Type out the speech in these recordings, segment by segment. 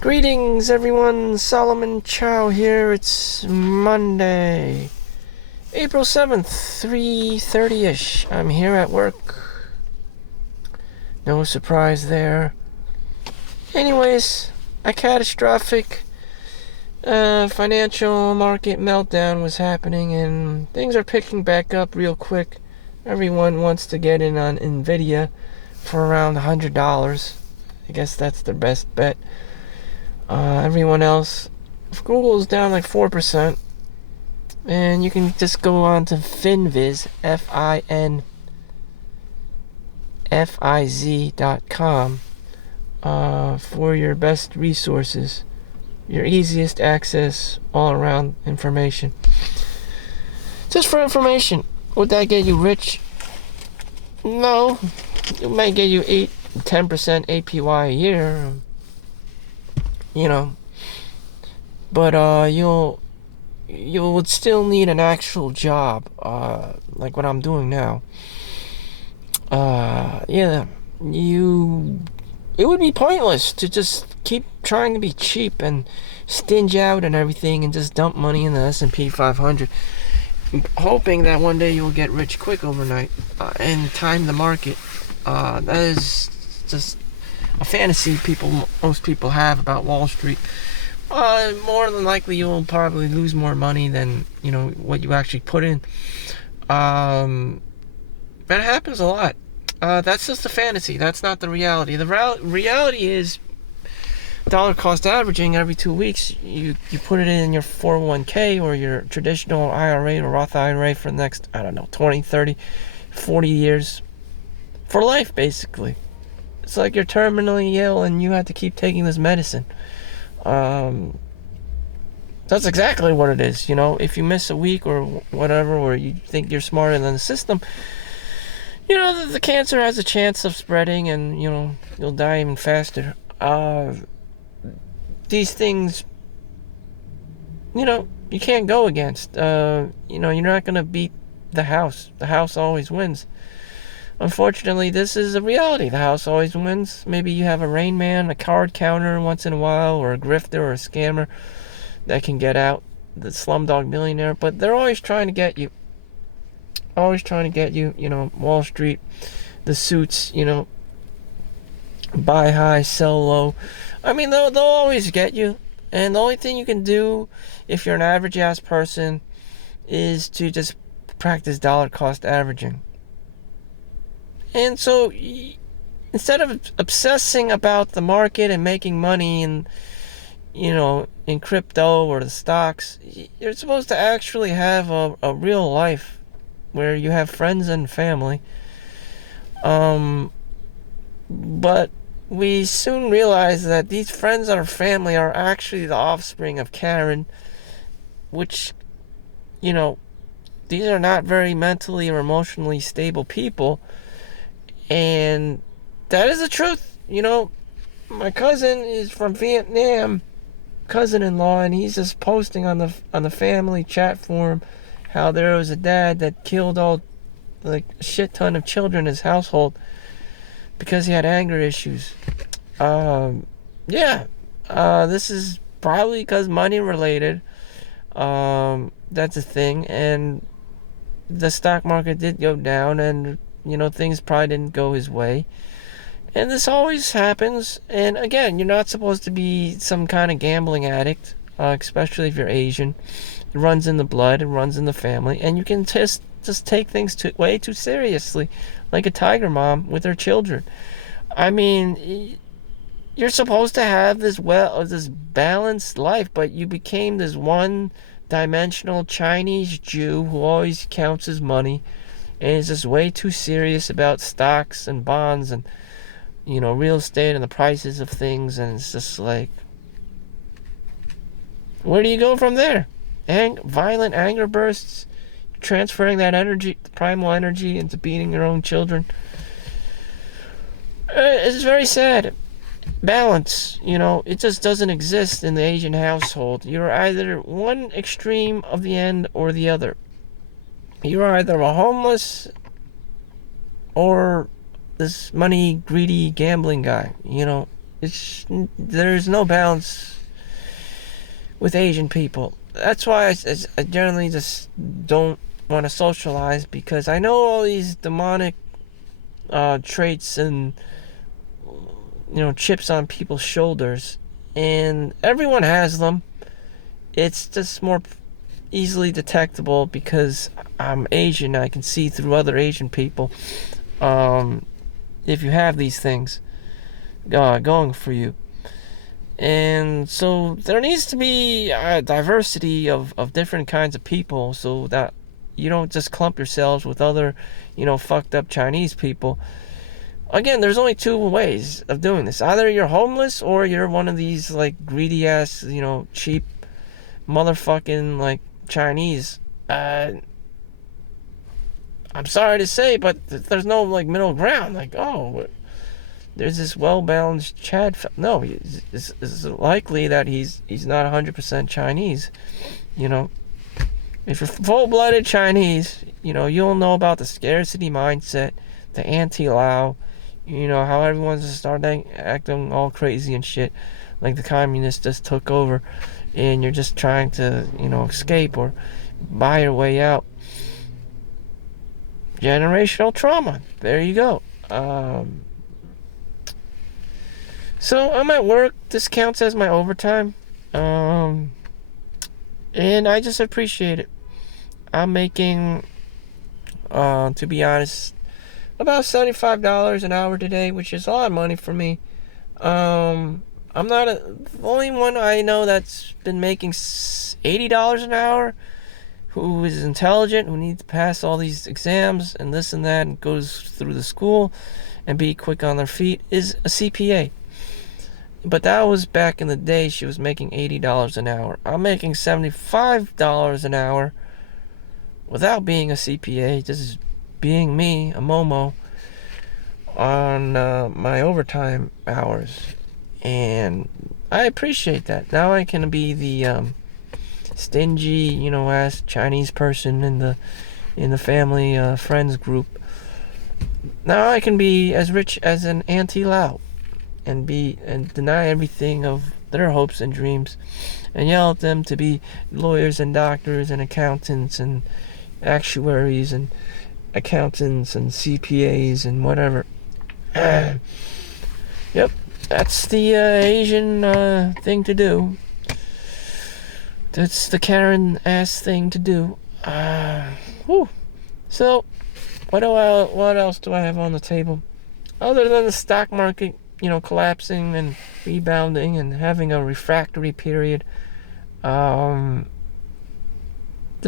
Greetings, everyone. Solomon Chau here. It's Monday, April 7th, 3:30ish. I'm here at work. No surprise there. Anyways, a catastrophic financial market meltdown was happening, and things are picking back up real quick. Everyone wants to get in on Nvidia for around $100. I guess that's their best bet. Everyone else, Google's down like 4%, and you can just go on to Finviz, FINFIZ.com, for your best resources, your easiest access, all around information. Just for information. Would that get you rich? No. It might get you 10% APY a year. But you would still need an actual job, like what I'm doing now. It would be pointless to just keep trying to be cheap and stinge out and everything and just dump money in the S&P 500, hoping that one day you'll get rich quick overnight and time the market. That is just a fantasy most people have about Wall Street. More than likely you'll probably lose more money than what you actually put in. That happens a lot. That's just a fantasy. That's not the reality. The reality is dollar cost averaging. Every 2 weeks you put it in your 401k or your traditional IRA or Roth IRA for the next 20, 30, 40 years, for life basically. It's like you're terminally ill and you have to keep taking this medicine. That's exactly what it is. If you miss a week or whatever, or you think you're smarter than the system, the cancer has a chance of spreading and, you'll die even faster. These things, you can't go against. You're not going to beat the house. The house always wins. Unfortunately, this is a reality. The house always wins. Maybe you have a Rain Man, a card counter once in a while, or a grifter or a scammer that can get out, the Slumdog Millionaire, but they're always trying to get you. Always trying to get you, Wall Street, the suits, buy high, sell low. I mean, they'll always get you. And the only thing you can do if you're an average-ass person is to just practice dollar cost averaging. And so, instead of obsessing about the market and making money and, in crypto or the stocks, you're supposed to actually have a real life where you have friends and family. But we soon realized that these friends or family are actually the offspring of Karen, which, these are not very mentally or emotionally stable people. And that is the truth. My cousin is from Vietnam, cousin-in-law, and he's just posting on the family chat forum how there was a dad that killed a shit ton of children in his household because he had anger issues. This is probably because money related. That's a thing, and the stock market did go down, and things probably didn't go his way. And this always happens. And again, you're not supposed to be some kind of gambling addict, especially if you're Asian. It runs in the blood, it runs in the family, and you can just take things way too seriously, like a tiger mom with her children. I mean, you're supposed to have this balanced life, but you became this one-dimensional Chinese Jew who always counts his money, and is just way too serious about stocks and bonds and, real estate and the prices of things. And it's just like, where do you go from there? Violent anger bursts, transferring that energy, primal energy, into beating your own children. It's very sad. Balance, it just doesn't exist in the Asian household. You're either one extreme of the end or the other. You're either a homeless or this money greedy gambling guy. There's no balance with Asian people. That's why I generally just don't want to socialize, because I know all these demonic traits and chips on people's shoulders, and everyone has them. It's just more easily detectable because I'm Asian. I can see through other Asian people. If you have these things going for you. And so there needs to be a diversity of different kinds of people, so that you don't just clump yourselves with other, fucked up Chinese people. Again, there's only two ways of doing this. Either you're homeless or you're one of these, like, greedy ass, cheap motherfucking, like, Chinese. I'm sorry to say, but there's no, like, middle ground. Like, oh, there's this well-balanced Chad. No, it's likely that he's not 100% Chinese. If you're full-blooded Chinese, you'll know about the scarcity mindset, the anti-Lao, how everyone's just starting acting all crazy and shit, like the communists just took over, and you're just trying to, escape or buy your way out. Generational trauma. There you go. So I'm at work. This counts as my overtime. And I just appreciate it. I'm making, to be honest, about $75 an hour today, which is a lot of money for me. I'm not the only one I know that's been making $80 an hour, who is intelligent, who needs to pass all these exams and this and that, and goes through the school and be quick on their feet, is a CPA. But that was back in the day. She was making $80 an hour. I'm making $75 an hour without being a CPA, just being me, a Momo, on my overtime hours. And I appreciate that. Now I can be the stingy, ass Chinese person in the family friends group. Now I can be as rich as an anti-Lao and deny everything of their hopes and dreams, and yell at them to be lawyers and doctors and accountants and actuaries and accountants and CPAs and whatever. Yep, that's the Asian thing to do. That's the Karen ass thing to do. So, what else do I have on the table? Other than the stock market, collapsing and rebounding and having a refractory period. The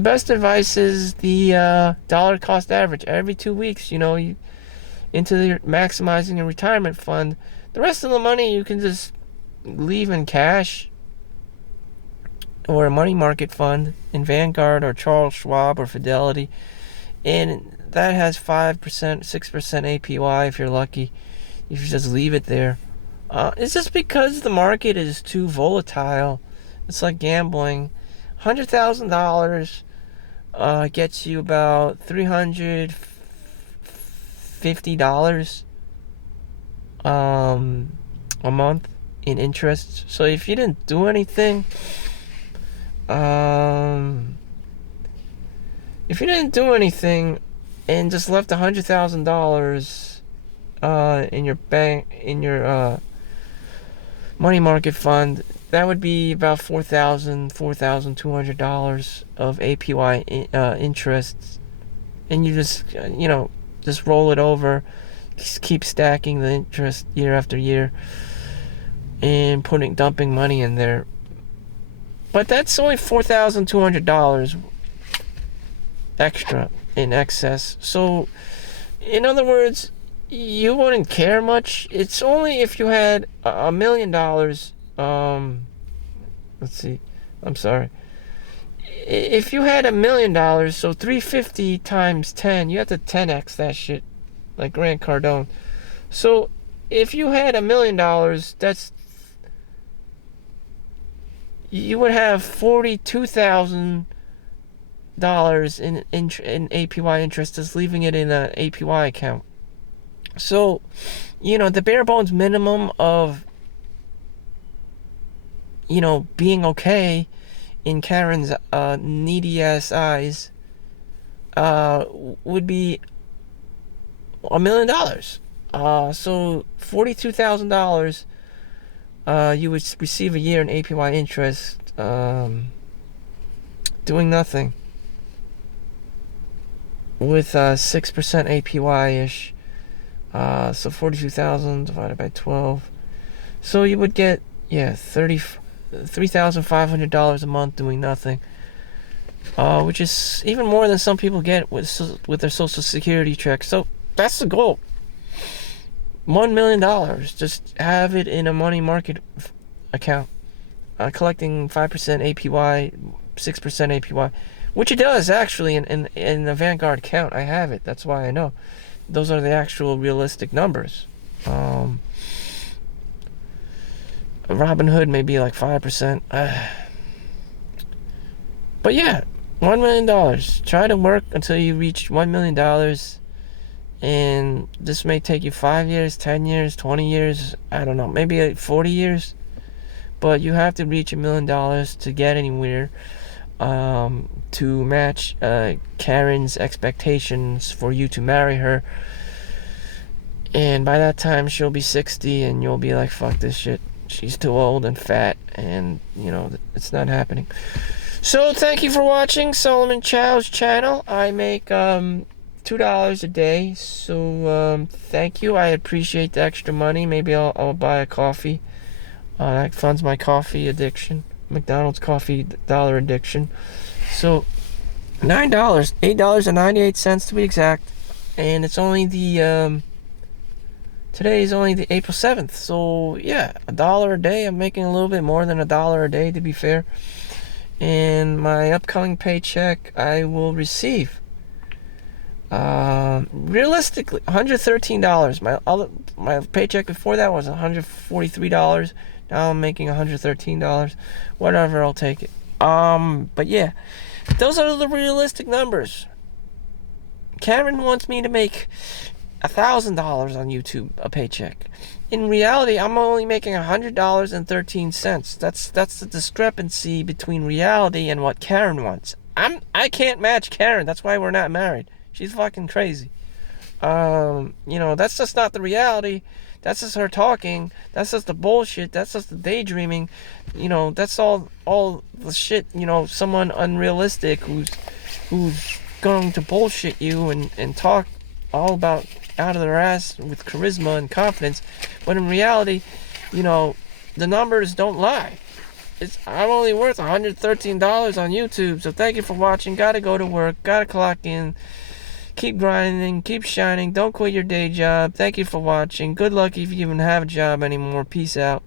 best advice is the dollar cost average. Every 2 weeks, you into maximizing your retirement fund. The rest of the money you can just leave in cash or a money market fund in Vanguard or Charles Schwab or Fidelity, and that has 5%, 6% APY if you're lucky. If you just leave it there. It's just because the market is too volatile. It's like gambling. $100,000 gets you about $350 a month in interest. So if you didn't do anything, and just left $100,000 in your bank, in your money market fund, that would be about $4,200 of APY interest, and you just just roll it over, just keep stacking the interest year after year, and dumping money in there. But that's only $4,200 extra in excess. So, in other words, you wouldn't care much. It's only if you had $1 million. Let's see. I'm sorry. If you had $1 million, so 350 times 10, you have to 10x that shit, like Grant Cardone. So if you had $1 million, you would have $42,000 in APY interest, just leaving it in an APY account. So, the bare bones minimum of being okay in Karen's needy ass eyes would be $1 million. So $42,000 you would receive a year in APY interest, doing nothing, with 6% APY-ish. So 42,000 divided by 12. So you would get, $3,500 a month doing nothing. Which is even more than some people get with their Social Security check. So that's the goal. $1 million. Just have it in a money market account, collecting 5% APY, 6% APY, which it does actually in the Vanguard account. I have it. That's why I know. Those are the actual realistic numbers. Robinhood may be like 5%. But yeah, $1 million. Try to work until you reach $1 million. And this may take you 5 years, 10 years, 20 years. I don't know, maybe 40 years. But you have to reach $1 million to get anywhere, to match Karen's expectations for you to marry her. And by that time, she'll be 60, and you'll be like, fuck this shit. She's too old and fat, and, it's not happening. So, thank you for watching Solomon Chau's channel. I make $2 a day, so thank you. I appreciate the extra money. Maybe I'll buy a coffee. That funds my coffee addiction. McDonald's coffee dollar addiction. So, $9, $8.98 to be exact. And it's only today is only the April 7th. So, yeah, $1 a day. I'm making a little bit more than $1 a day, to be fair. And my upcoming paycheck, I will receive, realistically, $113. My paycheck before that was $143. Now I'm making $113. Whatever, I'll take it. But yeah, those are the realistic numbers. Karen wants me to make $1,000 on YouTube a paycheck. In reality, I'm only making $100.13. That's the discrepancy between reality and what Karen wants. I can't match Karen. That's why we're not married. She's fucking crazy. That's just not the reality. That's just her talking. That's just the bullshit. That's just the daydreaming. That's all the shit. Someone unrealistic who's going to bullshit you and talk all about out of their ass with charisma and confidence, but in reality, the numbers don't lie. I'm only worth $113 on YouTube. So thank you for watching. Gotta go to work, gotta clock in, keep grinding, keep shining, don't quit your day job. Thank you for watching. Good luck if you even have a job anymore. Peace out.